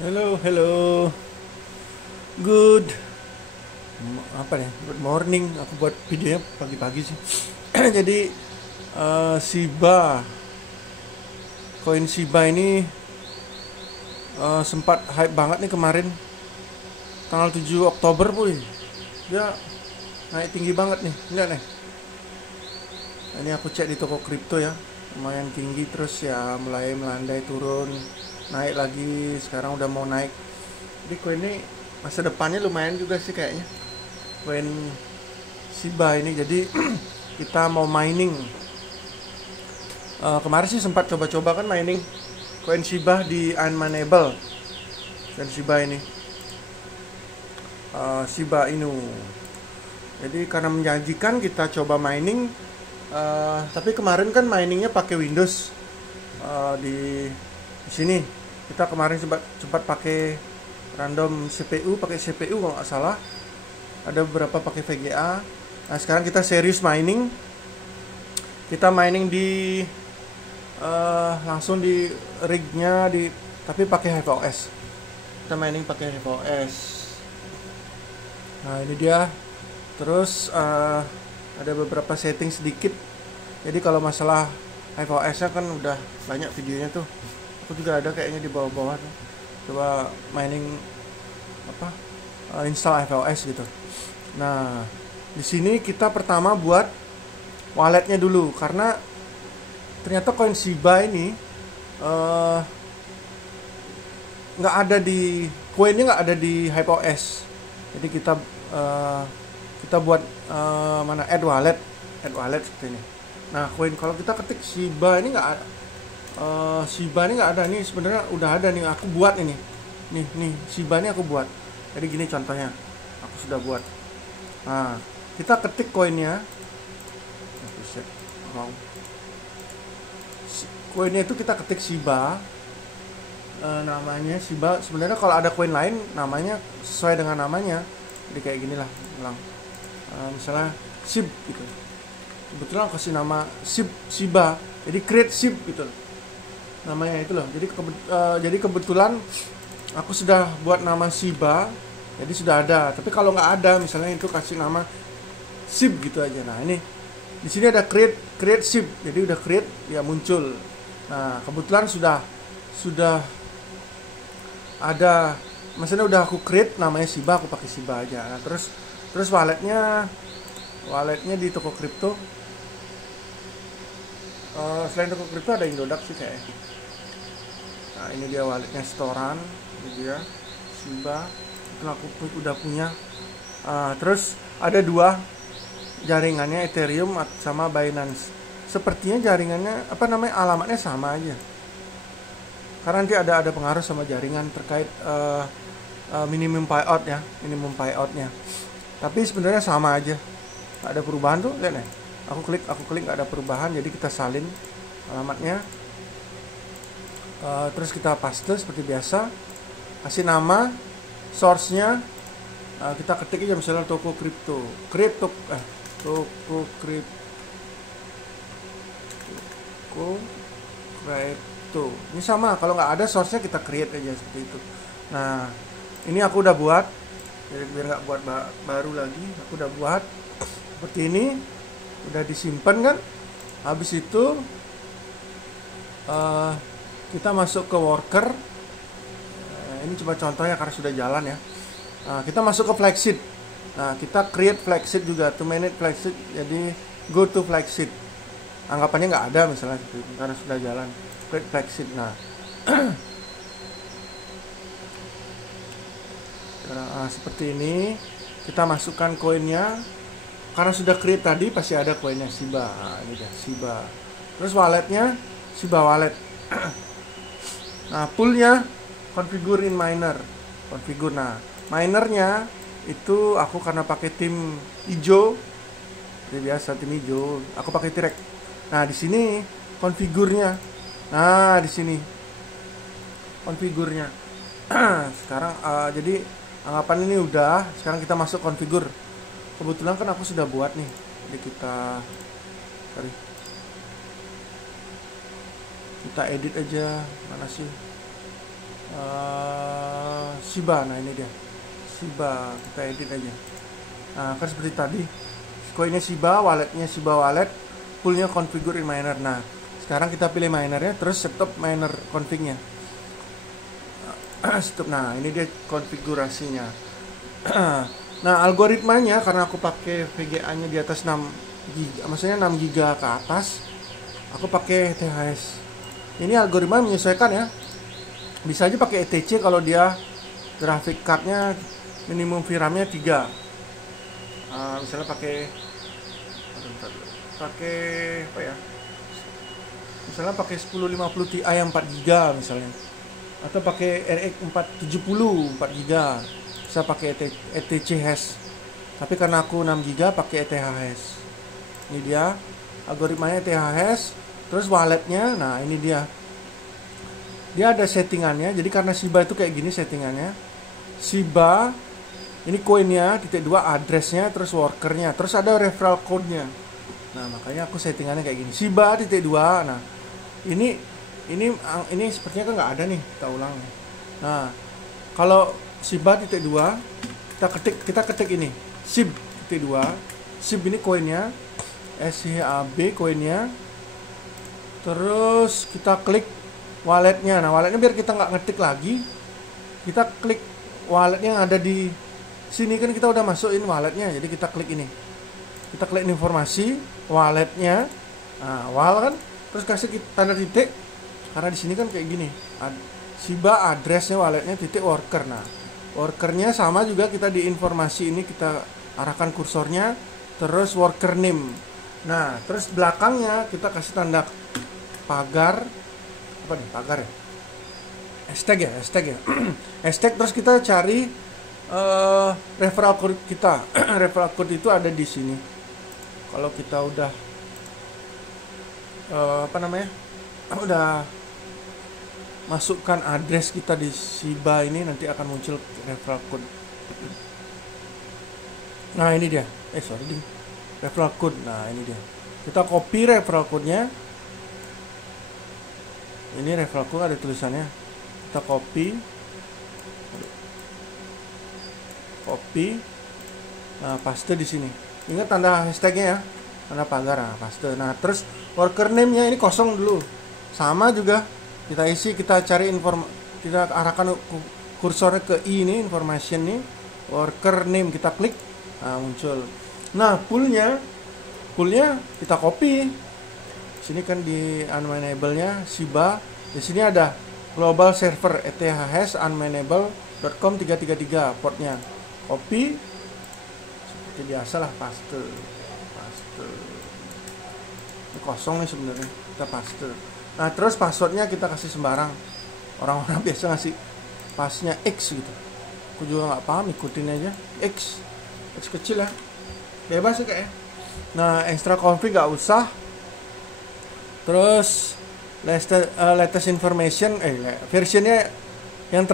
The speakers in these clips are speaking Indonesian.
Hello, hello. Good. Apa nih? Good morning. Aku buat videonya pagi-pagi sih. Jadi Shiba, koin Shiba ini sempat hype banget nih kemarin tanggal 7 Oktober, boy. Dia naik tinggi banget nih. Lihat nih. Ini aku cek di toko kripto ya. Lumayan tinggi, terus ya mulai melandai turun, naik lagi. Sekarang udah mau naik. Jadi koin ini masa depannya lumayan juga sih kayaknya. Koin Shiba ini, jadi kita mau mining. Kemarin sih sempat coba-coba kan mining koin Shiba di Unminable. Dan Shiba ini Shiba Inu. Jadi karena menjanjikan kita coba mining. Tapi kemarin kan miningnya pakai Windows. Di sini kita kemarin sempat pakai random CPU, pakai CPU kalau nggak salah. Ada beberapa pakai VGA. Nah sekarang kita serius mining. Kita mining di langsung di rignya tapi pakai HiveOS. Kita mining pakai HiveOS. Nah ini dia. Terus ada beberapa setting sedikit. Jadi kalau masalah HiveOS-nya kan udah banyak videonya tuh. Aku juga ada kayaknya di bawah-bawah tuh. Coba mining install HiveOS gitu. Nah, di sini kita pertama buat walletnya dulu karena ternyata koin Shiba ini nggak ada di koinnya, nggak ada di HiveOS. Jadi kita buat mana add wallet seperti ini. Nah koin kalau kita ketik Shiba ini nggak ada. Shiba ini nggak ada. Ini sebenarnya udah ada nih, aku buat ini. Nih Shiba ini aku buat. Jadi gini contohnya, aku sudah buat. Nah kita ketik koinnya. Koinnya itu kita ketik Shiba. Namanya Shiba. Sebenarnya kalau ada koin lain namanya sesuai dengan namanya. Jadi kayak gini lah, ulang. Misalnya SIB gitu. Kebetulan aku kasih nama Shiba. Jadi create SIB gitu. Namanya itu loh. Jadi kebetulan aku sudah buat nama Shiba. Jadi sudah ada. Tapi kalau nggak ada, misalnya itu kasih nama SIB gitu aja. Nah ini di sini ada create SIB. Jadi udah create ya muncul. Nah kebetulan sudah ada, maksudnya udah aku create namanya Shiba, aku pakai Shiba aja. Nah, terus walletnya di toko kripto. Selain toko kripto ada Indodax sih kayak. Nah ini dia walletnya, setoran. Ini dia Shiba. Itu aku udah punya. Terus ada dua jaringannya, Ethereum sama Binance. Sepertinya jaringannya alamatnya sama aja. Karena nanti ada pengaruh sama jaringan terkait minimum payoutnya. Tapi sebenarnya sama aja, nggak ada perubahan tuh, lihat nih. Aku klik nggak ada perubahan, jadi kita salin alamatnya. Terus kita paste seperti biasa, kasih nama, source-nya kita ketik aja misalnya toko kripto, toko kripto. Ini sama, kalau nggak ada source-nya kita create aja seperti itu. Nah ini aku udah buat, jadi biar nggak buat baru lagi, aku udah buat seperti ini, udah disimpan kan. Habis itu kita masuk ke worker. Ini coba contohnya karena sudah jalan ya. Kita masuk ke flexit. Nah kita create flexit juga, to manage flexit. Jadi go to flexit. Anggapannya nggak ada misalnya karena sudah jalan, create flexit. Nah seperti ini, kita masukkan koinnya. Karena sudah create tadi pasti ada koinnya Shiba. Nah, ini dia Shiba. Terus walletnya Shiba wallet. Nah poolnya configure in miner. Nah minernya itu aku karena pakai tim hijau, seperti biasa tim hijau. Aku pakai T-Rex. Nah di sini konfigurnya. Nah di sini konfigurnya. Sekarang jadi anggapan ini udah. Sekarang kita masuk konfigur. Kebetulan kan aku sudah buat nih. Jadi kita edit aja. Mana sih? Shiba. Nah ini dia Shiba, kita edit aja. Nah kan seperti tadi, koinnya Shiba, walletnya Shiba wallet, poolnya configure in miner. Nah sekarang kita pilih minernya, terus stop miner config-nya. Stop. Nah ini dia konfigurasinya. Nah algoritmanya, karena aku pakai VGA nya di atas 6 GB, maksudnya 6 GB ke atas, aku pakai THS. Ini algoritma menyesuaikan ya, bisa aja pakai ETC kalau dia graphic cardnya minimum VRAM-nya 3. Misalnya pakai apa ya, misalnya pakai 1050 Ti yang 4 GB misalnya, atau pakai RX 470 4 GB, bisa pakai ETC hash. Tapi karena aku 6 GB pakai ETH hash. Ini dia algoritmanya ETH hash. Terus walletnya, nah ini dia ada settingannya. Jadi karena Shiba itu kayak gini settingannya. Shiba ini koinnya, titik 2 addressnya, terus workernya, terus ada referral code-nya. Nah makanya aku settingannya kayak gini, Shiba titik 2. Nah ini sepertinya kan nggak ada nih, kita ulang. Nah kalau Shiba titik 2, kita ketik ini SHIB titik 2. SHIB ini koinnya, SHAB koinnya. Terus kita klik walletnya. Nah walletnya biar kita nggak ngetik lagi, kita klik walletnya yang ada di sini. Kan kita udah masukin walletnya, jadi kita klik ini, kita klik informasi walletnya. Nah kan, terus kasih tanda titik, karena di sini kan kayak gini, Shiba addressnya walletnya titik worker. Nah workernya sama juga, kita di informasi ini kita arahkan kursornya, terus worker name. Nah terus belakangnya kita kasih tanda pagar, apa nih pagar ya, hashtag ya hashtag. Terus kita cari referral code kita. Referral code itu ada di sini. Kalau kita udah udah masukkan address kita di Shiba ini, nanti akan muncul referral code. Nah ini dia, referral code. Nah ini dia, kita copy referral code-nya. Ini referral code ada tulisannya, kita copy. Nah paste di sini. Ingat tanda hashtagnya ya, tanda pagar. Nah paste. Nah terus worker name-nya ini kosong dulu, sama juga kita isi, kita cari kita arahkan kursornya ke i ini, information nih, worker name, kita klik. Nah muncul. Nah poolnya kita copy. Sini kan di unmineable-nya Shiba, di sini ada global server ETH unmineable.com 333 portnya. Copy seperti biasa lah, paste. Ini kosong nih sebenarnya, kita paste. Nah terus passwordnya kita kasih sembarang. Orang-orang biasa ngasih pasnya X gitu, aku juga nggak paham, ikutin aja X kecil ya, bebas sih kayak. Nah extra config nggak usah. Terus latest information, versionnya yang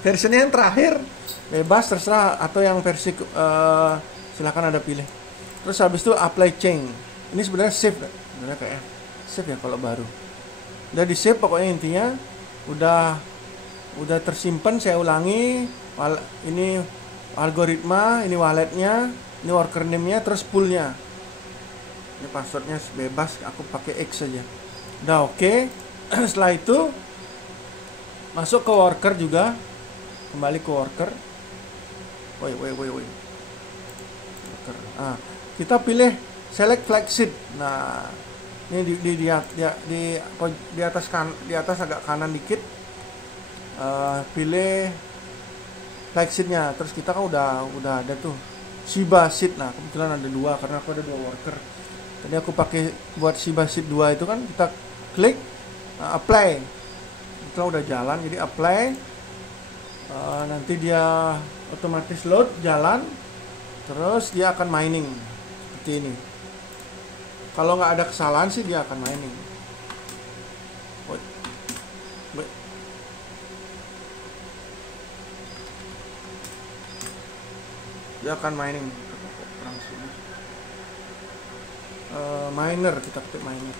versionnya yang terakhir, bebas terserah, atau yang versi silakan ada pilih. Terus habis itu apply change. Ini sebenarnya save, sebenarnya kayak save ya kalau baru. Udah di save pokoknya, intinya udah tersimpan. Saya ulangi, ini algoritma, ini walletnya, ini worker name-nya, terus poolnya. Ini passwordnya bebas, aku pakai X saja. Udah oke. Setelah itu masuk ke worker juga, kembali ke worker. Woi. Worker. Nah, kita pilih select flagship. Nah, ini di atas agak kanan dikit. Pilih flagshipnya. Terus kita kan udah ada tuh Shiba seed. Nah, kebetulan ada 2 karena aku ada 2 worker. Tadi aku pakai buat Shiba seed 2 itu kan, kita klik apply. Itu udah jalan, jadi apply. Nanti dia otomatis load, jalan. Terus dia akan mining seperti ini. Kalau nggak ada kesalahan sih dia akan mining. Dia akan mining. Miner, kita ketik miner.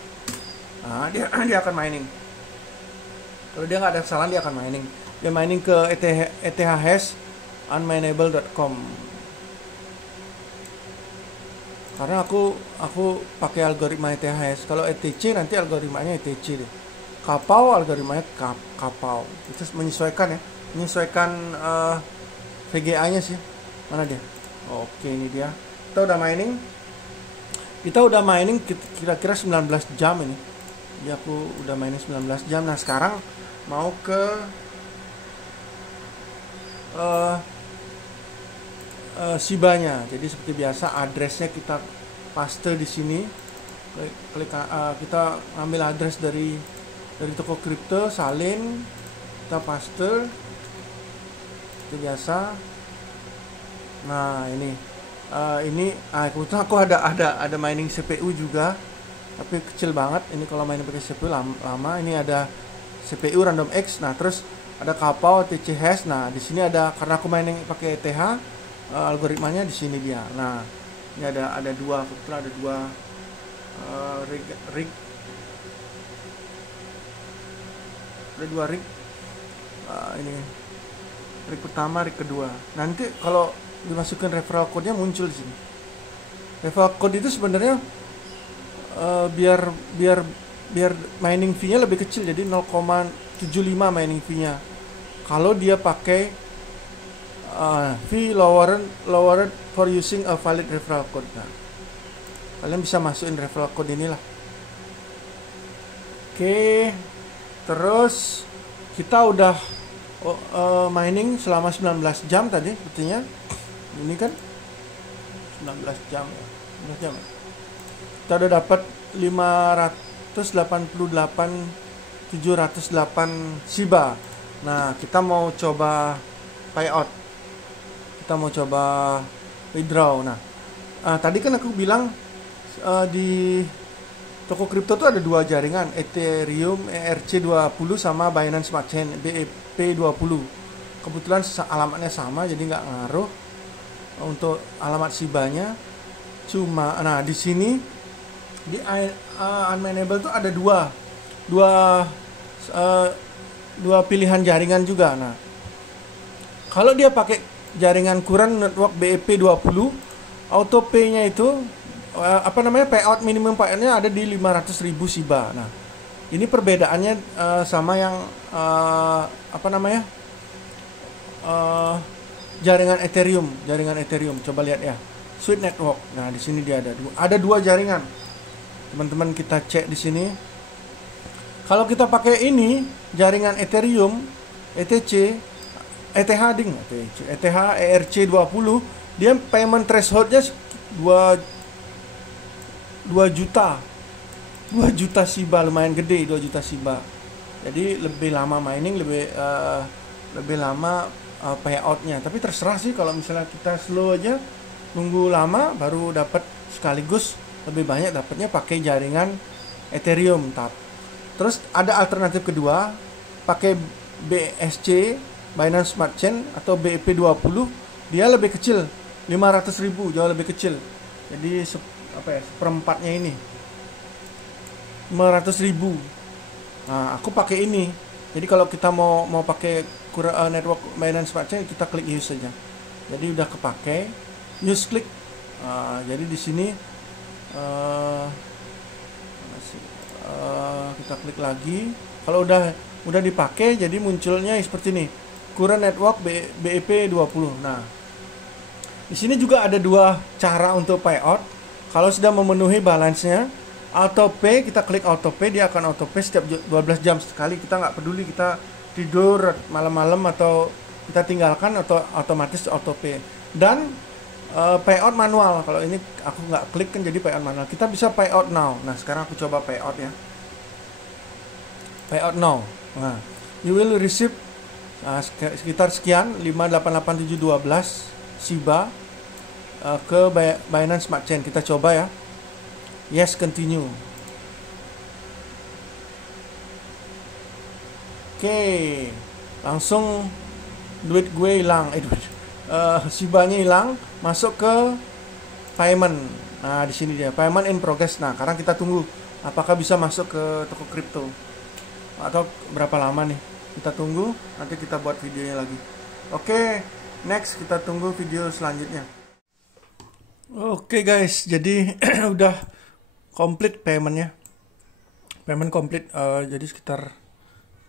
Nah, dia akan mining. Kalau dia nggak ada kesalahan, dia akan mining. dia mining ke ETH hash unmineable.com. Karena aku pakai algoritma ETH hash. Kalau ETC nanti algoritmanya ETC deh. Kapau algoritmanya kapau. Itu menyesuaikan ya, menyesuaikan VGA-nya sih. Mana dia? Oke, ini dia. Kita udah mining kira-kira 19 jam ini. Jadi aku udah mining 19 jam. Nah, sekarang mau ke Shibanya. Jadi seperti biasa addressnya kita paste di sini. Kita ambil address dari toko kripto, salin, kita paste. Seperti biasa. Nah, ini kebetulan aku ada mining CPU juga, tapi kecil banget. Ini kalau mining pakai CPU lama. Ini ada CPU Random X. Nah, terus ada kapau TC hash. Nah, di sini ada, karena aku mining pakai ETH, algoritmanya di sini dia. Nah, ini ada dua, kebetulan ada dua rig. Ada dua rig. Ini rig pertama, rig kedua. Nanti kalau dimasukkan referral code-nya muncul di sini. Referral code itu sebenarnya biar mining fee-nya lebih kecil, jadi 0,75 mining fee-nya. Kalau dia pakai fee lowered for using a valid referral code. Nah, kalian bisa masukin referral code inilah. Oke, terus kita udah mining selama 19 jam tadi sepertinya. Ini kan 19 jam ya. 19 jam. Kita udah dapat 588.708 Shiba. Nah, kita mau coba payout. Kita mau coba withdraw. Nah, tadi kan aku bilang di toko kripto tuh ada dua jaringan, Ethereum ERC20 sama Binance Smart Chain BEP20. Kebetulan alamatnya sama, jadi nggak ngaruh untuk alamat Shibanya. Cuma, nah di sini di unmineable tuh ada dua pilihan jaringan juga. Nah, kalau dia pakai jaringan Current Network BEP20, auto pay-nya itu payout minimum payout-nya ada di 500.000 Shiba. Nah, ini perbedaannya sama yang jaringan Ethereum. Coba lihat ya, Sweet Network. Nah, di sini dia ada dua jaringan. Teman-teman kita cek di sini. Kalau kita pakai ini jaringan Ethereum, ETH ERC20, dia payment threshold-nya 2 juta Shiba, lumayan gede, 2 juta Shiba. Jadi lebih lama mining, lebih lama payout-nya. Tapi terserah sih, kalau misalnya kita slow aja, nunggu lama baru dapat sekaligus lebih banyak dapatnya pakai jaringan Ethereum. Terus ada alternatif kedua, pakai BSC, Binance Smart Chain atau BEP20. Dia lebih kecil, 500.000, jauh lebih kecil. Jadi seperempatnya ini 500.000. Nah, aku pakai ini. Jadi kalau kita mau pakai network Binance Smart Chain, kita klik use saja. Jadi udah kepake, use klik. Jadi di sini kita klik lagi. Kalau udah dipakai, jadi munculnya seperti ini, Current Network BEP20. Nah, di sini juga ada dua cara untuk payout. Kalau sudah memenuhi balance-nya, auto pay, kita klik auto pay, dia akan auto pay setiap 12 jam sekali. Kita nggak peduli kita tidur malam-malam atau kita tinggalkan, atau otomatis auto pay. Dan payout manual. Kalau ini aku nggak klik kan, jadi payout manual. Kita bisa payout now. Nah, sekarang aku coba payout ya. Payout now. Nah, you will receive sekitar sekian, 588.712 Shiba ke Binance Smart Chain. Kita coba ya. Yes, continue. Oke, langsung duit gue hilang. Shibanya hilang, masuk ke payment. Nah, di sini dia, payment in progress. Nah, sekarang kita tunggu apakah bisa masuk ke toko kripto atau berapa lama nih. Kita tunggu, nanti kita buat videonya lagi. Oke, next kita tunggu video selanjutnya. Oke guys, jadi udah komplit paymentnya. Payment komplit, jadi sekitar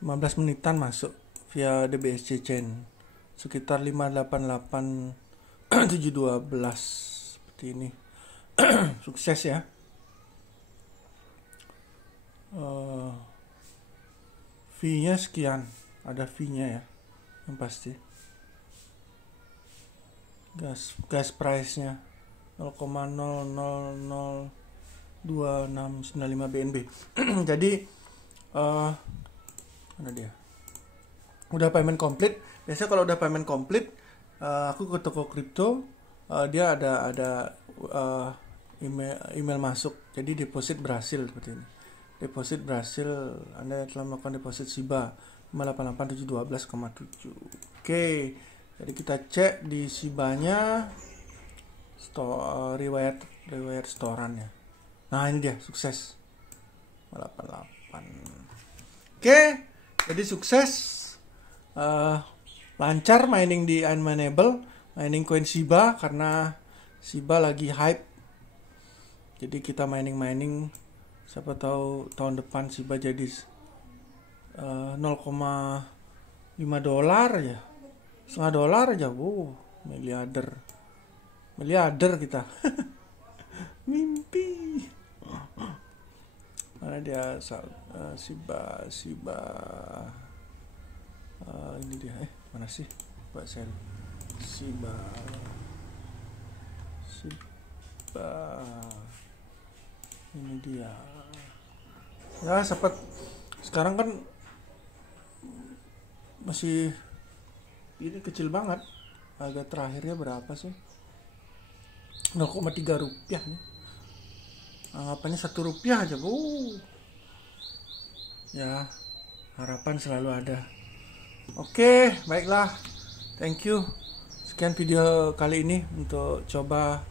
15 menitan masuk via DBSC Chain. Sekitar 588712 seperti ini. Sukses ya. Fee-nya sekian, ada fee-nya ya, yang pasti. Gas price-nya 0,002695 BNB. Jadi mana dia? Udah payment complete. Biasanya kalau udah payment complete, aku ke toko kripto, dia ada email masuk. Jadi deposit berhasil seperti ini. Deposit berhasil, Anda telah melakukan deposit SHIBA 588.712,7. Oke, jadi kita cek di SHIBA-nya riwayat setorannya. Nah, ini dia, sukses 88. Oke, jadi sukses, lancar mining di Unmineable, mining coin SHIBA, karena SHIBA lagi hype. Jadi kita mining, siapa tahu tahun depan SHIBA jadi $0,5 ya, $0,5 aja. Wow, miliarder kita. Mimpi. Mana dia SHIBA ini dia, mana sih Pak Sen? SHIBA ini dia ya. Sempat sekarang kan masih ini kecil banget. Harga terakhirnya berapa sih? 0,3 rupiah nih. Anggapannya 1 rupiah aja, Bu. Ya, harapan selalu ada. Oke, baiklah. Thank you. Sekian video kali ini untuk coba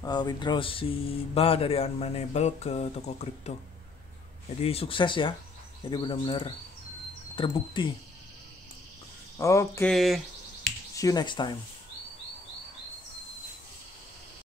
withdraw SHIBA dari Unmineable ke toko kripto. Jadi sukses ya. Jadi benar-benar terbukti. Oke, see you next time.